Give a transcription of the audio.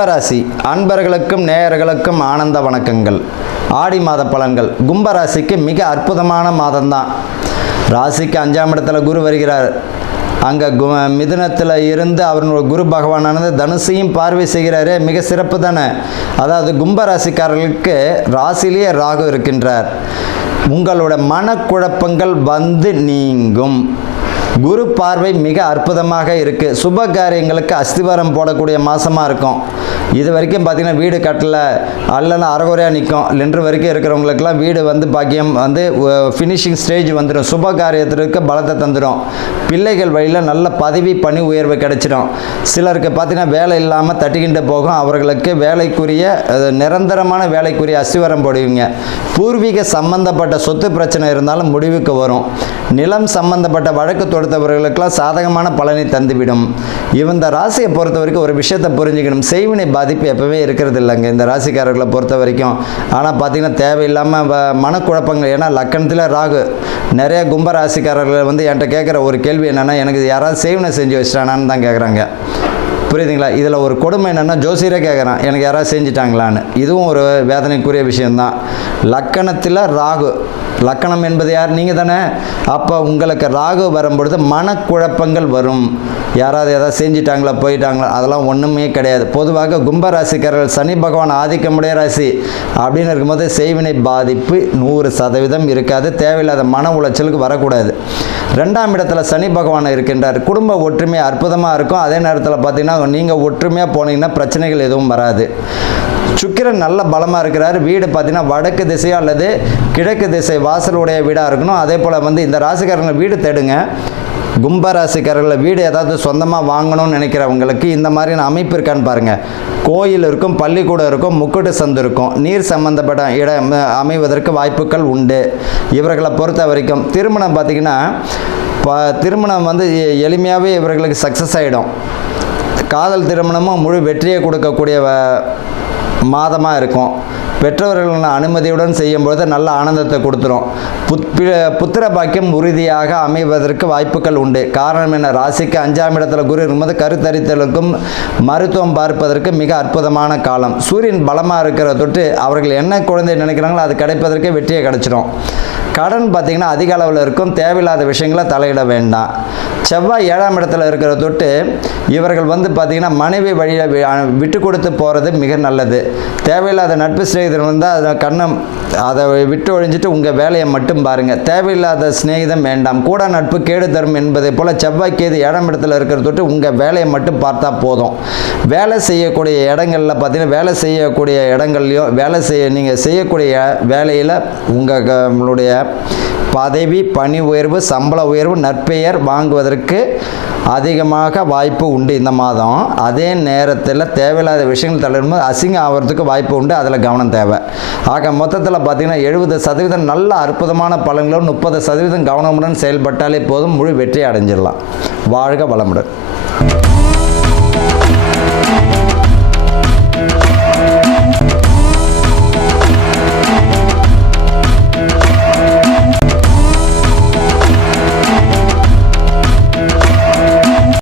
கும்பராசி அன்பர்களுக்கும் நேயர்களுக்கும் ஆனந்த வணக்கங்கள். ஆடி மாத பலன்கள். கும்பராசிக்கு மிக அற்புதமான மாதம்தான். ராசிக்கு 5ஆம் இடத்துல குரு வருகிறார். அங்கே மிதுனத்தில் இருந்து அவருடைய குரு பகவானானது தனுசையும் பார்வை செய்கிறாரே, மிக சிறப்பு தானே. அதாவது கும்பராசிக்காரர்களுக்கு ராசிலேயே ராகு இருக்கின்றார். உங்களோட மனக்குழப்பங்கள் வந்து நீங்கும். குரு பார்வை மிக அற்புதமாக இருக்குது. சுப காரியங்களுக்கு அஸ்திவாரம் போடக்கூடிய மாதமாக இருக்கும். இது வரைக்கும் பார்த்திங்கன்னா வீடு கட்டலை அல்லனா அறகுறையாக நிற்கும். லென்று வரைக்கும் இருக்கிறவங்களுக்கெல்லாம் வீடு வந்து பாக்கியம் வந்து ஃபினிஷிங் ஸ்டேஜ் வந்துடும். சுப காரியத்திற்கு பலத்தை தந்துடும். பிள்ளைகள் வழியில் நல்ல பதவி பணி உயர்வு கிடைச்சிடும். சிலருக்கு பார்த்திங்கன்னா வேலை இல்லாமல் தட்டிக்கிட்டு போகும். அவர்களுக்கு வேலைக்குரிய நிரந்தரமான வேலைக்குரிய அஸ்திவாரம் போடுவீங்க. பூர்வீக சம்பந்தப்பட்ட சொத்து பிரச்சனை இருந்தாலும் முடிவுக்கு வரும். நிலம் சம்பந்தப்பட்ட வழக்கு தொடுத்தவர்களுக்கெல்லாம் சாதகமான பலனை தந்துவிடும். இந்த ராசியை பொறுத்த வரைக்கும் ஒரு விஷயத்தை புரிஞ்சுக்கணும். செய்வினை பாதிப்பு எப்பவுமே இருக்கிறது இல்லைங்க இந்த ராசிக்காரர்களை பொறுத்த வரைக்கும். ஆனால் பார்த்தீங்கன்னா தேவையில்லாமல் மனக்குழப்பங்கள். ஏன்னா லக்கணத்தில் ராகு. நிறைய கும்ப ராசிக்காரர்கள் வந்து என்கிட்ட கேட்குற ஒரு கேள்வி என்னென்னா, எனக்கு யாராவது செய்வினை செஞ்சு வச்சிட்டானான்னு தான் கேட்குறாங்க. புரியுதுங்களா? இதில் ஒரு கொடுமை என்னென்னா, ஜோசியரே கேட்குறான் எனக்கு யாராவது செஞ்சிட்டாங்களான்னு. இதுவும் ஒரு வேதனைக்குரிய விஷயந்தான். லக்கணத்தில் ராகு. லக்கணம் என்பது யார்? நீங்கள் தானே. அப்போ உங்களுக்கு ராகு வரும்பொழுது மனக்குழப்பங்கள் வரும். யாராவது எதாவது செஞ்சிட்டாங்களா, போயிட்டாங்களா, அதெல்லாம் ஒன்றுமே கிடையாது. பொதுவாக கும்பராசிக்காரர்கள் சனி பகவான் ஆதிக்கமுடைய ராசி அப்படின்னு இருக்கும்போது செய்வினை பாதிப்பு 100% இருக்காது. தேவையில்லாத மன உளைச்சலுக்கு வரக்கூடாது. 2ஆம் இடத்துல சனி பகவான் இருக்கின்றார். குடும்ப ஒற்றுமை அற்புதமாக இருக்கும். அதே நேரத்தில் பார்த்தீங்கன்னா நீங்கள் ஒற்றுமையாக போனீங்கன்னா பிரச்சனைகள் எதுவும் வராது. சுக்கிரன் நல்ல பலமாக இருக்கிறார். வீடு பார்த்தீங்கன்னா வடக்கு திசையோ அல்லது கிழக்கு திசை வாசலுடைய வீடாக இருக்கணும். அதே போல் வந்து இந்த ராசிக்காரங்களை வீடு தேடுங்க. கும்பராசிக்காரர்களை வீடு ஏதாவது சொந்தமாக வாங்கணும்னு நினைக்கிறவங்களுக்கு இந்த மாதிரியான அமைப்பு இருக்கான்னு பாருங்கள். கோயில் இருக்கும், பள்ளிக்கூடம் இருக்கும், முக்கூட்டு சந்து இருக்கும். நீர் சம்பந்தப்பட்ட இடம் அமைவதற்கு வாய்ப்புகள் உண்டு. இவர்களை பொறுத்த வரைக்கும் திருமணம் பார்த்திங்கன்னா திருமணம் வந்து எளிமையாகவே இவர்களுக்கு சக்ஸஸ் ஆகிடும். காதல் திருமணமும் முழு வெற்றியை கொடுக்கக்கூடிய மாதமாக இருக்கும். பெற்றவர்களின் அனுமதியுடன் செய்யும்போது நல்ல ஆனந்தத்தை கொடுத்துரும். புத்திர பாக்கியம் உறுதியாக அமைவதற்கு வாய்ப்புகள் உண்டு. காரணம் என்ன? ராசிக்கு 5ஆம் இடத்துல குரு இருக்கும்போது கருத்தரித்தலுக்கும் மருத்துவம் பார்ப்பதற்கு மிக அற்புதமான காலம். சூரியன் பலமாக இருக்கிற தொட்டு அவர்கள் என்ன குழந்தை நினைக்கிறாங்களோ அது கிடைப்பதற்கு வெற்றியை கிடைச்சிடும். கடன் பார்த்திங்கன்னா அதிக அளவில் இருக்கும். தேவையில்லாத விஷயங்களை தலையிட வேண்டாம். செவ்வாய் 7ஆம் இடத்துல இருக்கிற தொட்டு இவர்கள் வந்து பார்த்திங்கன்னா மனைவி வழியில் விட்டு கொடுத்து போகிறது மிக நல்லது. தேவையில்லாத நட்பு சிநேகிதம் வந்தால் அதை விட்டு ஒழிஞ்சிட்டு உங்கள் வேலையை மட்டும் பாருங்கள். தேவையில்லாத சிநேகிதம் வேண்டாம். கூட நட்பு கேடு தரும் என்பதை போல் செவ்வாய் கேது 7ஆம் இடத்துல இருக்கிற தொட்டு உங்கள் வேலையை மட்டும் பார்த்தா போதும். வேலை செய்யக்கூடிய இடங்களில் பார்த்திங்கன்னா நீங்கள் செய்யக்கூடிய வேலையில் உங்களுடைய பதவி பணி உயர்வு சம்பள உயர்வு நற்பெயர் வாங்குவதற்கு அதிகமாக வாய்ப்பு உண்டு இந்த மாதம். அதே நேரத்தில் தேவையில்லாத விஷயங்கள் தள்ளும்போது அசிங்கம் ஆகிறதுக்கு வாய்ப்பு உண்டு. அதில் கவனம் தேவை. ஆக மொத்தத்தில் பார்த்திங்கன்னா 70% நல்ல அற்புதமான பலன்களும் 30% கவனமுடன் செயல்பட்டாலே போதும். முழு வெற்றி அடைஞ்சிடலாம். வாழ்க வளமுடன்.